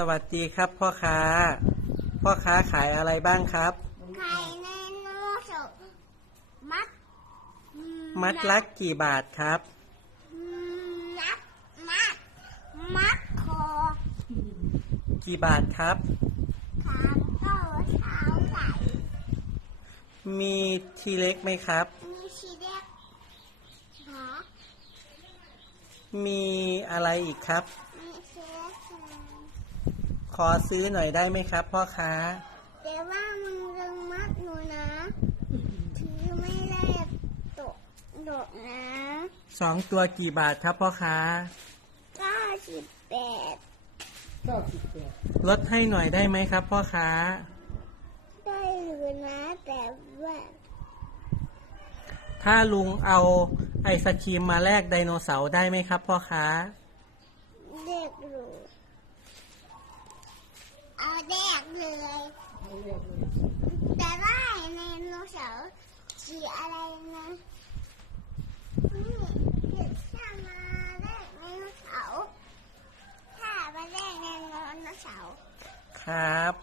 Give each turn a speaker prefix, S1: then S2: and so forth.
S1: สวัสดีครับพ่อค้า พ่อค้าขายอะไรบ้างครับ
S2: ไข่ในโนสมัดอื
S1: มัดละกี่บาทครับ
S2: อืมนัดมัดมัดคอ
S1: กี่บาทครับ
S2: ขามโต้เท้าใส่
S1: มีทีเล็กไหมครับ
S2: มีชีเด็กหา
S1: มีอะไรอีกครับ
S2: มีเชื้อชา
S1: ขอซื้อหน่อยได้ไหมครับ พ่อค้า
S2: แต่ว่ามึงยังมัดหนูนะ ถือไม่ได้ตกดกนะ
S1: สองตัวกี่บาทครับพ่อค้า
S2: เก้าสิบแปด
S1: ลดให้หน่อยได้ไหมครับ พ่อค้า
S2: ได้อยู่นะแต่ว่า
S1: ถ้าลุงเอาไอศครีมมาแลกไดโนเสาร์ได้ไหมครับ พ่อค้า
S2: เด็กรู้เอาแดกเลย แต่ว่าในโนเสาร์สีอะไรนะนี่เด็กถ้ามาแรกในโนเสาร์ถ้ามาแรกในโนเสาร์
S1: ครับ